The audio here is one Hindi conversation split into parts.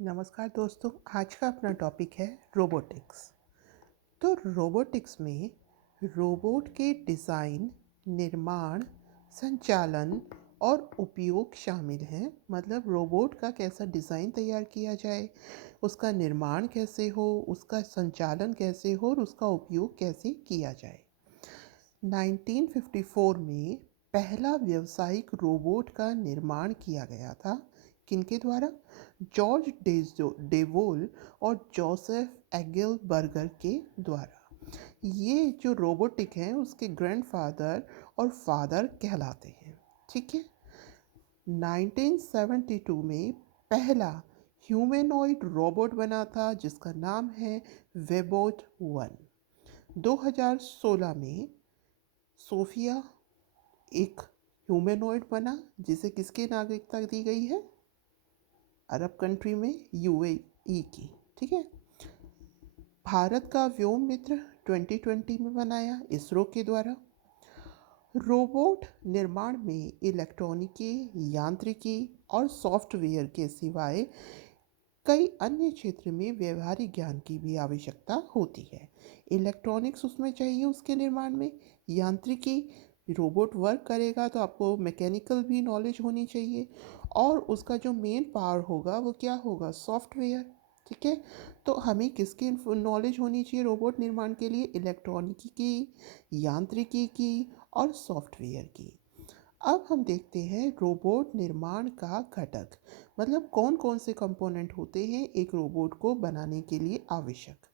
नमस्कार दोस्तों, आज का अपना टॉपिक है रोबोटिक्स। तो रोबोटिक्स में रोबोट के डिज़ाइन, निर्माण, संचालन और उपयोग शामिल हैं। मतलब रोबोट का कैसा डिज़ाइन तैयार किया जाए, उसका निर्माण कैसे हो, उसका संचालन कैसे हो और उसका उपयोग कैसे किया जाए। 1954 में पहला व्यावसायिक रोबोट का निर्माण किया गया था। किनके द्वारा? जॉर्ज डेवोल और जोसेफ एगेलबर्गर के द्वारा। ये जो रोबोटिक हैं उसके ग्रैंडफादर और फादर कहलाते हैं। ठीक है। 1972 में पहला ह्यूमनॉइड रोबोट बना था जिसका नाम है वेबोट 1। 2016 में सोफिया एक ह्यूमनॉइड बना जिसे किसकी नागरिकता दी गई है? अरब कंट्री में यूएई की। ठीक है। भारत का व्योम मित्र 2020 में बनाया इसरो के द्वारा। रोबोट निर्माण में इलेक्ट्रॉनिकी, यांत्रिकी और सॉफ्टवेयर के सिवाय कई अन्य क्षेत्र में व्यवहारिक ज्ञान की भी आवश्यकता होती है। इलेक्ट्रॉनिक्स उसमें चाहिए उसके निर्माण में, यांत्रिकी, रोबोट वर्क करेगा तो आपको मैकेनिकल भी नॉलेज होनी चाहिए, और उसका जो मेन पावर होगा वो क्या होगा? सॉफ्टवेयर। ठीक है। तो हमें किसकी नॉलेज होनी चाहिए रोबोट निर्माण के लिए? इलेक्ट्रॉनिकी की, यांत्रिकी की और सॉफ्टवेयर की। अब हम देखते हैं रोबोट निर्माण का घटक, मतलब कौन कौन से कंपोनेंट होते हैं एक रोबोट को बनाने के लिए आवश्यक।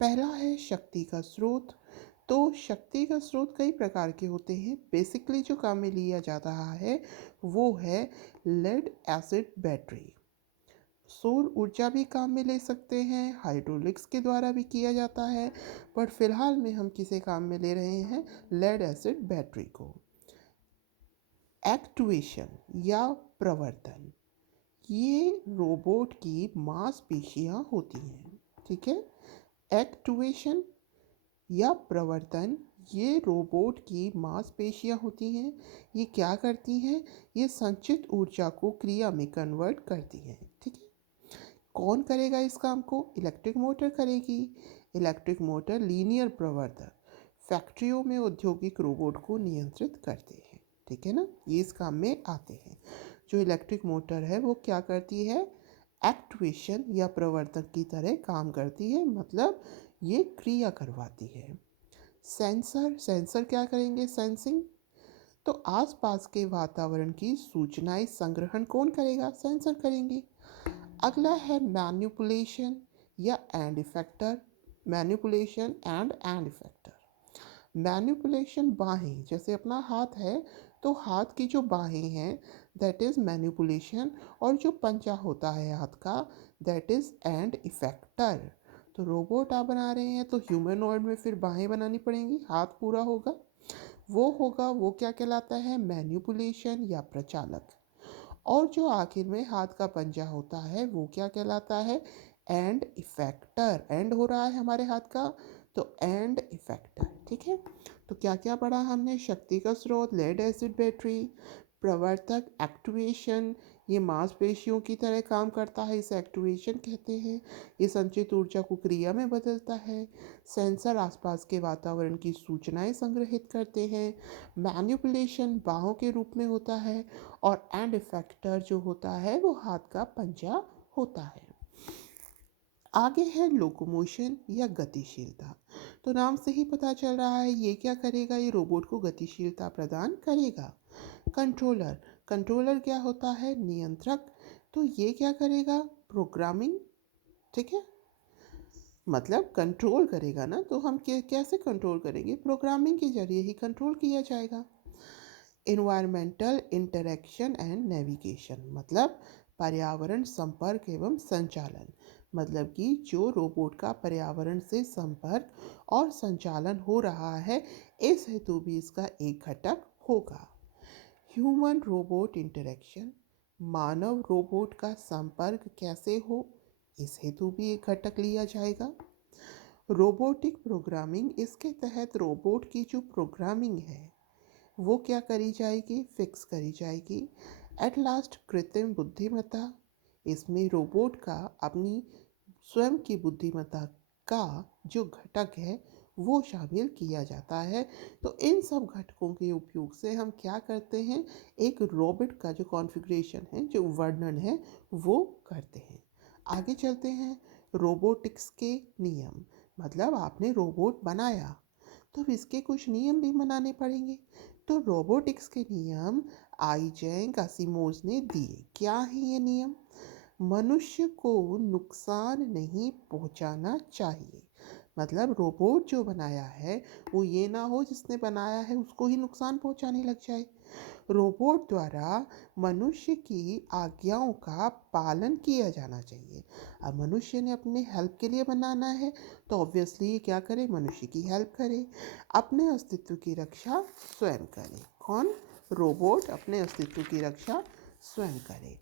पहला है शक्ति का स्रोत। तो शक्ति का स्रोत कई प्रकार के होते हैं। बेसिकली जो काम में लिया जा रहा है वो है लेड एसिड बैटरी। सौर ऊर्जा भी काम में ले सकते हैं, हाइड्रोलिक्स के द्वारा भी किया जाता है, पर फिलहाल में हम किसे काम में ले रहे हैं? लेड एसिड बैटरी को। एक्टुएशन या प्रवर्तन, ये रोबोट की मांसपेशियां होती हैं। ठीक है। एक्टुएशन या प्रवर्तन, ये रोबोट की मांसपेशियां होती हैं। ये क्या करती हैं? ये संचित ऊर्जा को क्रिया में कन्वर्ट करती हैं। ठीक है। कौन करेगा इस काम को? इलेक्ट्रिक मोटर करेगी। इलेक्ट्रिक मोटर लीनियर प्रवर्तक फैक्ट्रियों में औद्योगिक रोबोट को नियंत्रित करते हैं। ठीक है ना, ये इस काम में आते हैं। जो इलेक्ट्रिक मोटर है वो क्या करती है? एक्ट्यूएशन या प्रवर्तक की तरह काम करती है, मतलब ये क्रिया करवाती है। सेंसर, सेंसर क्या करेंगे? सेंसिंग। तो आसपास के वातावरण की सूचनाएं संग्रहण कौन करेगा? सेंसर करेंगे। अगला है मैन्युपुलेशन या and effector. Manipulation and effector. Manipulation, बाहें, जैसे अपना हाथ है तो हाथ की जो बाहें हैं दैट इज़ मैन्युपुलेशन, और जो पंजा होता है हाथ का दैट इज़ एंड इफेक्टर। तो रोबोट आप बना रहे हैं तो ह्यूमनॉइड में फिर बाहें बनानी पड़ेंगी, हाथ पूरा होगा, वो क्या कहलाता है? मैन्युपुलेशन या प्रचालक। और जो आखिर में हाथ का पंजा होता है वो क्या कहलाता है? And effector. एंड हो रहा है हमारे हाथ का, तो एंड इफेक्टर। ठीक है। तो क्या क्या पढ़ा हमने? शक्ति का स्रोत लेड एसिड बैटरी, प्रवर्तक एक्टुएशन, ये मांसपेशियों की तरह काम करता है, इसे एक्टुएशन कहते हैं। ये संचित ऊर्जा को क्रिया में बदलता है। सेंसर आसपास के वातावरण की सूचनाएं संग्रहित करते हैं। मैन्युपुलेशन बाहों के रूप में होता है, और एंड इफेक्टर जो होता है वो हाथ का पंजा होता है। आगे है लोकोमोशन या गतिशीलता। तो नाम से ही पता चल रहा है ये क्या करेगा? ये रोबोट को गतिशीलता प्रदान करेगा। कंट्रोलर, कंट्रोलर क्या होता है? नियंत्रक। तो ये क्या करेगा? प्रोग्रामिंग। ठीक है। मतलब कंट्रोल करेगा ना, तो हम कैसे कंट्रोल करेंगे? प्रोग्रामिंग के जरिए ही कंट्रोल किया जाएगा। इन्वायरमेंटल इंटरेक्शन एंड नेविगेशन, मतलब पर्यावरण संपर्क एवं संचालन। मतलब कि जो रोबोट का पर्यावरण से संपर्क और संचालन हो रहा है, इस हेतु भी इसका एक घटक होगा। ह्यूमन रोबोट इंटरेक्शन, मानव रोबोट का संपर्क कैसे हो, इस हेतु भी एक घटक लिया जाएगा। रोबोटिक प्रोग्रामिंग, इसके तहत रोबोट की जो प्रोग्रामिंग है वो क्या करी जाएगी? फिक्स करी जाएगी। एट लास्ट कृत्रिम बुद्धिमत्ता, इसमें रोबोट का अपनी स्वयं की बुद्धिमत्ता का जो घटक है वो शामिल किया जाता है। तो इन सब घटकों के उपयोग से हम क्या करते हैं, एक रोबोट का जो कॉन्फ़िगरेशन है, जो वर्णन है, वो करते हैं। आगे चलते हैं। रोबोटिक्स के नियम, मतलब आपने रोबोट बनाया तो अब इसके कुछ नियम भी बनाने पड़ेंगे। तो रोबोटिक्स के नियम आईजैक असिमोव ने दिए। क्या है ये नियम? मनुष्य को नुकसान नहीं पहुंचाना चाहिए। मतलब रोबोट जो बनाया है वो ये ना हो जिसने बनाया है उसको ही नुकसान पहुंचाने लग जाए। रोबोट द्वारा मनुष्य की आज्ञाओं का पालन किया जाना चाहिए। अब मनुष्य ने अपने हेल्प के लिए बनाना है तो ऑब्वियसली ये क्या करे, मनुष्य की हेल्प करे, अपने अस्तित्व की रक्षा स्वयं करे। कौन? रोबोट अपने अस्तित्व की रक्षा स्वयं करे।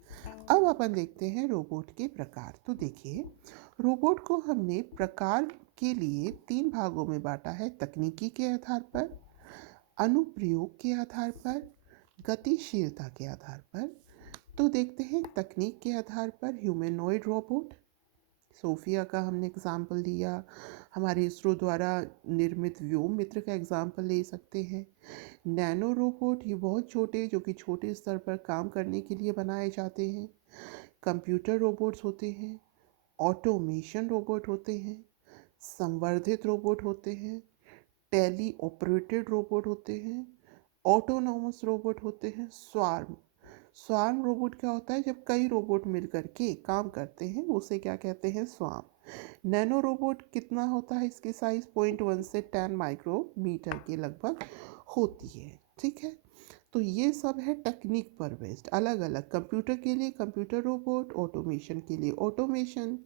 अब अपन देखते हैं रोबोट के प्रकार। तो देखिए, रोबोट को हमने प्रकार के लिए 3 भागों में बांटा है, तकनीकी के आधार पर, अनुप्रयोग के आधार पर, गतिशीलता के आधार पर। तो देखते हैं तकनीक के आधार पर ह्यूमनॉइड रोबोट, सोफिया का हमने एग्जाम्पल दिया, हमारे इसरो द्वारा निर्मित व्योम मित्र का एग्जाम्पल ले सकते हैं। नैनो रोबोट, ये बहुत छोटे, जो कि छोटे स्तर पर काम करने के लिए बनाए जाते हैं। कंप्यूटर रोबोट्स होते हैं, ऑटोमेशन रोबोट होते हैं, संवर्धित रोबोट होते हैं, टेली ऑपरेटेड रोबोट होते हैं, ऑटोनोमस रोबोट होते हैं, स्वार्म। स्वार्म रोबोट क्या होता है? जब कई रोबोट मिलकर के काम करते हैं उसे क्या कहते हैं? स्वार्म। नैनो रोबोट कितना होता है? इसकी साइज 0.1 से 10 माइक्रोमीटर के लगभग होती है। ठीक है, तो ये सब है टेक्निक पर बेस्ड, अलग अलग। कंप्यूटर के लिए कंप्यूटर रोबोट, ऑटोमेशन के लिए ऑटोमेशन,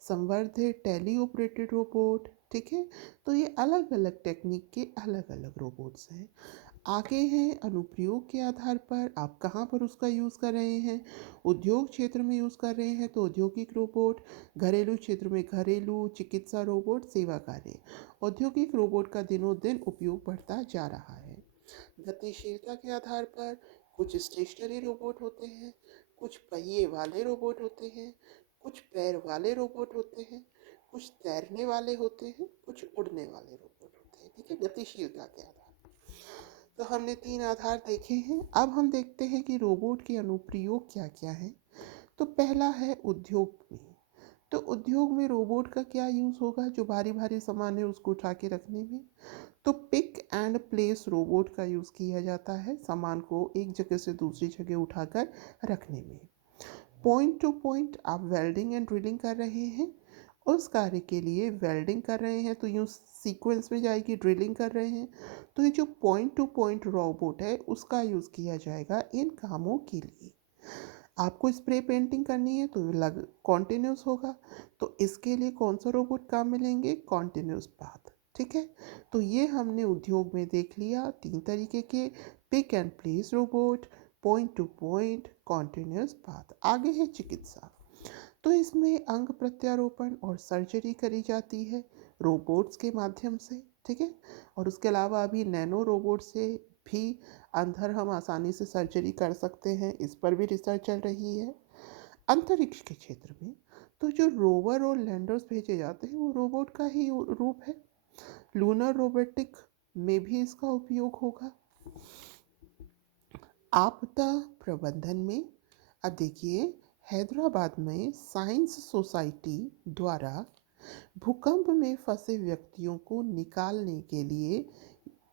संवर्धित टेली ऑपरेटेड रोबोट। ठीक है, तो ये अलग अलग टेक्निक के अलग अलग रोबोट्स हैं। आगे हैं अनुप्रयोग के आधार पर, आप कहाँ पर उसका यूज़ कर रहे हैं। उद्योग क्षेत्र में यूज़ कर रहे हैं तो औद्योगिक रोबोट, घरेलू क्षेत्र में घरेलू, चिकित्सा रोबोट, सेवा कार्य। औद्योगिक रोबोट का दिनों दिन उपयोग बढ़ता जा रहा है। गतिशीलता के आधार पर कुछ स्टेशनरी रोबोट होते हैं, कुछ पहिए वाले रोबोट होते हैं, कुछ पैर वाले रोबोट होते हैं, कुछ तैरने वाले होते हैं, कुछ उड़ने वाले रोबोट होते हैं। ठीक है, गतिशीलता के आधार। तो हमने 3 आधार देखे हैं। अब हम देखते हैं कि रोबोट के अनुप्रयोग क्या क्या हैं। तो पहला है उद्योग में। तो उद्योग में रोबोट का क्या यूज़ होगा? जो भारी भारी सामान है उसको उठा के रखने में, तो पिक एंड प्लेस रोबोट का यूज़ किया जाता है सामान को एक जगह से दूसरी जगह उठाकर रखने में। पॉइंट टू पॉइंट, आप वेल्डिंग एंड ड्रिलिंग कर रहे हैं, उस कार्य के लिए वेल्डिंग कर रहे हैं तो यूँ सीक्वेंस में जाएगी, ड्रिलिंग कर रहे हैं तो ये जो पॉइंट टू पॉइंट रोबोट है उसका यूज़ किया जाएगा इन कामों के लिए। आपको स्प्रे पेंटिंग करनी है तो लग कॉन्टिन्यूस होगा, तो इसके लिए कौन सा रोबोट काम में लेंगे? Continuous path. ठीक है, तो ये हमने उद्योग में देख लिया 3 तरीके के, pick and place robot, point to point, continuous path. आगे है चिकित्सा। तो इसमें अंग प्रत्यारोपण और सर्जरी करी जाती है रोबोट्स के माध्यम से। ठीक है, और उसके अलावा अभी नैनो रोबोट से भी अंदर हम आसानी से सर्जरी कर सकते हैं, इस पर भी रिसर्च चल रही है। अंतरिक्ष के क्षेत्र में तो जो रोवर और लैंडर्स भेजे जाते हैं वो रोबोट का ही रूप है। लूनर रोबोटिक में भी इसका उपयोग होगा। आपदा प्रबंधन में, अब देखिए, हैदराबाद में साइंस सोसाइटी द्वारा भूकंप में फंसे व्यक्तियों को निकालने के लिए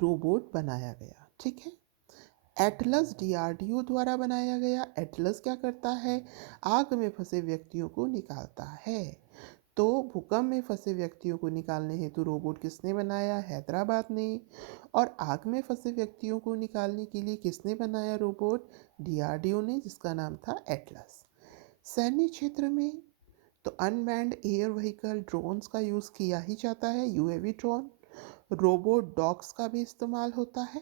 रोबोट बनाया गया। ठीक है, एटलस डीआरडीओ द्वारा बनाया गया। एटलस क्या करता है? आग में फंसे व्यक्तियों को निकालता है। तो भूकंप में फंसे व्यक्तियों को निकालने हेतु रोबोट किसने बनाया? हैदराबाद ने। और आग में फंसे व्यक्तियों को निकालने के लिए किसने बनाया रोबोट? डीआरडीओ ने, जिसका नाम था एटलस। सैन्य क्षेत्र में तो अनमैन्ड एयर व्हीकल ड्रोन्स का यूज़ किया ही जाता है, यूएवी ड्रोन। रोबोट डॉग्स का भी इस्तेमाल होता है।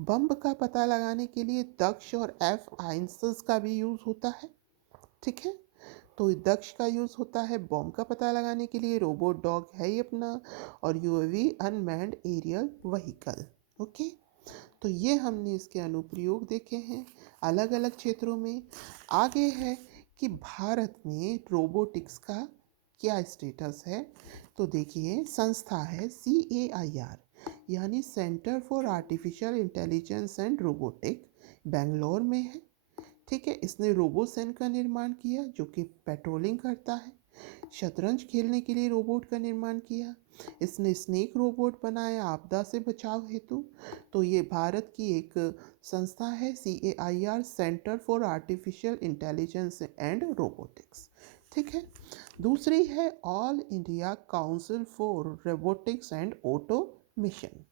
बम का पता लगाने के लिए दक्ष और एफ आइंसस का भी यूज़ होता है। ठीक है, तो दक्ष का यूज़ होता है बॉम्ब का पता लगाने के लिए, रोबोट डॉग है ही अपना, और UAV unmanned aerial vehicle. Okay, तो ये हमने इसके अनुप्रयोग देखे हैं अलग अलग क्षेत्रों में। आगे है कि भारत में रोबोटिक्स का क्या स्टेटस है। तो देखिए, संस्था है CAIR, यानी centre for artificial intelligence and robotic, Bangalore में है। ठीक है, इसने रोबोसेन का निर्माण किया जो कि पेट्रोलिंग करता है। शतरंज खेलने के लिए रोबोट का निर्माण किया। इसने स्नेक रोबोट बनाया आपदा से बचाव हेतु। तो ये भारत की एक संस्था है CAIR, centre for artificial intelligence and robotics. ठीक है। दूसरी है all India council for robotics and automation.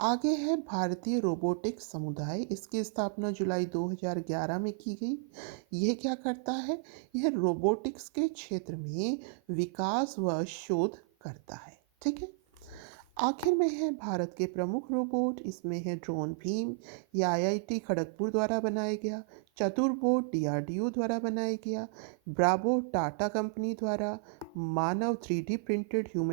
आगे है भारतीय रोबोटिक्स समुदाय। इसकी स्थापना जुलाई 2011 में की गई। यह क्या करता है? यह रोबोटिक्स के क्षेत्र में विकास व शोध करता है। ठीक है। आखिर में है भारत के प्रमुख रोबोट। इसमें है ड्रोन भीम, यह IIT खड़गपुर द्वारा बनाया गया। चतुर्बोट DRDO द्वारा बनाया गया। ब्रावो टाटा कंपनी द्वारा। मानव 3D प्रिंटेड ह्यूमन